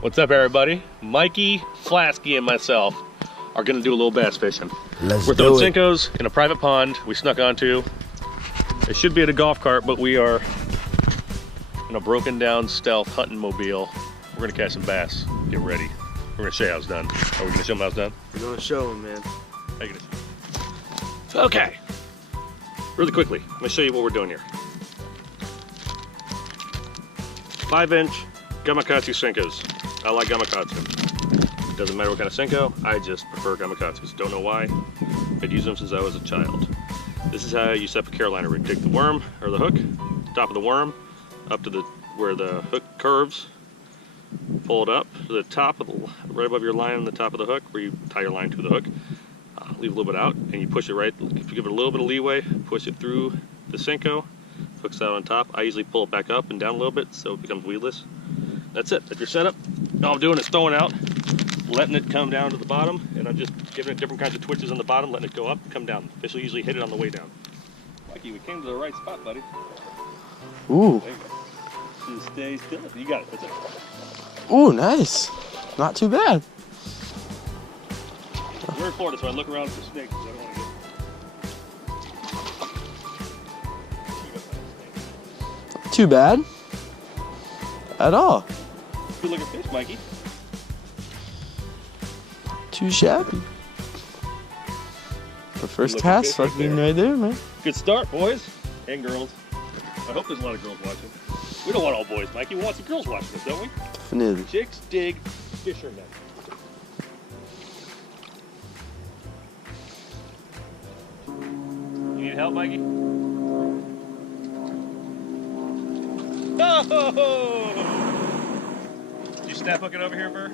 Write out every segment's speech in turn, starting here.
What's up, everybody? Mikey, Flasky, and myself are gonna do a little bass fishing. We're throwing Cincos in a private pond we snuck onto. It should be at a golf cart, but we are in a broken down stealth hunting mobile. We're gonna catch some bass. Get ready. We're gonna show you how it's done. Are we gonna show them how it's done? We're gonna show them, man. How you gonna... Okay. Really quickly, let me show you what we're doing here. 5-inch Gamakatsu Cincos. I like Gamakatsu. Doesn't matter what kind of Cinco, I just prefer Gamakatsus. Don't know why. I've used them since I was a child. This is how you set up a Carolina rig. Take the worm, or the hook, top of the worm, up to where the hook curves. Pull it up to the top of right above your line on the top of the hook, where you tie your line to the hook. Leave a little bit out, and you push it right. If you give it a little bit of leeway, push it through the Cinco, hooks out on top. I usually pull it back up and down a little bit so it becomes weedless. That's it. That's your setup. All I'm doing is throwing out, letting it come down to the bottom, and I'm just giving it different kinds of twitches on the bottom, letting it go up and come down. Fish will usually hit it on the way down. Mikey, we came to the right spot, buddy. Ooh. There you go. Just stay still. You got it. That's it. Ooh, nice. Not too bad. We're in Florida, so I look around for snakes. I don't want to get... Too bad. At all. Good looking fish, Mikey. Too shabby. The first cast fucking right there, man. Good start, boys and girls. I hope there's a lot of girls watching. We don't want all boys, Mikey. We want some girls watching us, don't we? Definitely. Chicks dig fishermen. You need help, Mikey? Oh! You snap hook it over here, Burr?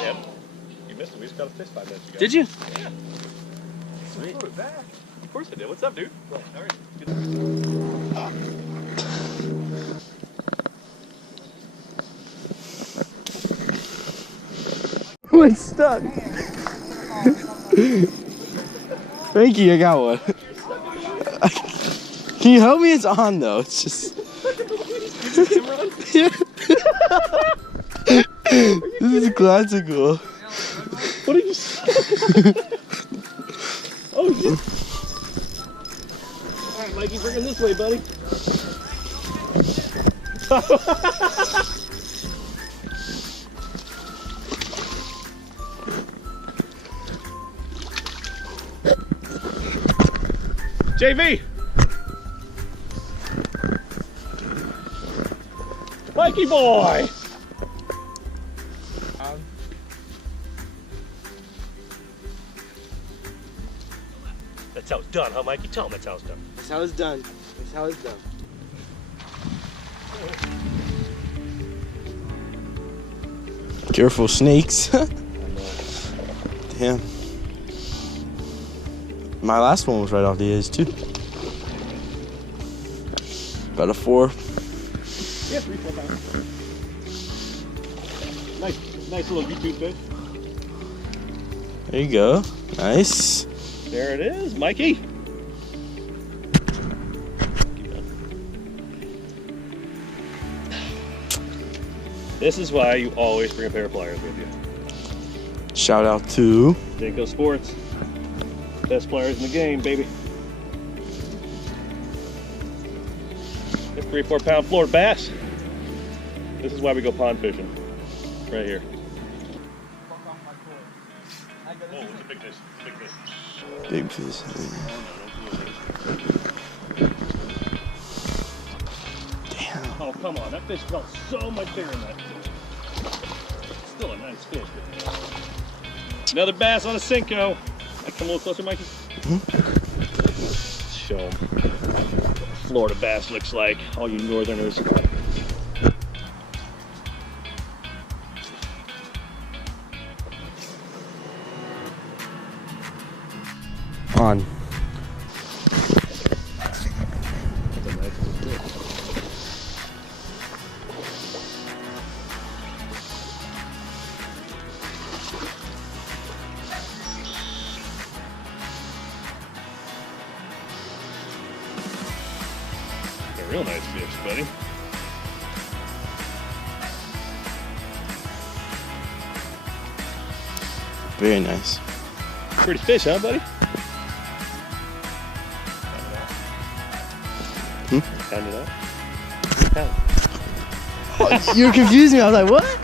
Yep. You missed it. We just got a fish 5 minutes ago. Did you? Yeah. Sweet. Throw it back. Of course I did. What's up, dude? All right. Good. It's stuck. Frankie, I got one. Can you help me? It's on though. It's just. Yeah. This is classical. What did you say? Oh, shit. All right, Mikey, bring him this way, buddy. JV! Mikey boy! That's how it's done, huh, Mikey? Tell him that's how it's done. That's how it's done. That's how it's done. Careful, snakes. Damn. My last one was right off the edge too. About a 4. Yeah, 3-4 pounds. Nice little YouTube fish. There you go. Nice. There it is, Mikey. This is why you always bring a pair of pliers with you. Shout out to Cinco Sports. Best pliers in the game, baby. This 3-4 pound Florida bass. This is why we go pond fishing. Right here. Oh, it's a big fish. Big fish. big fish. Damn. Oh, come on. That fish felt so much bigger than that. Still a nice fish. Another bass on a Cinco. I come a little closer, Mikey. Let's show them what Florida bass looks like, all you northerners. On. Real nice fish, buddy. Very nice. Pretty fish, huh, buddy? Count it out. Count it out. You confused me. I was like, what?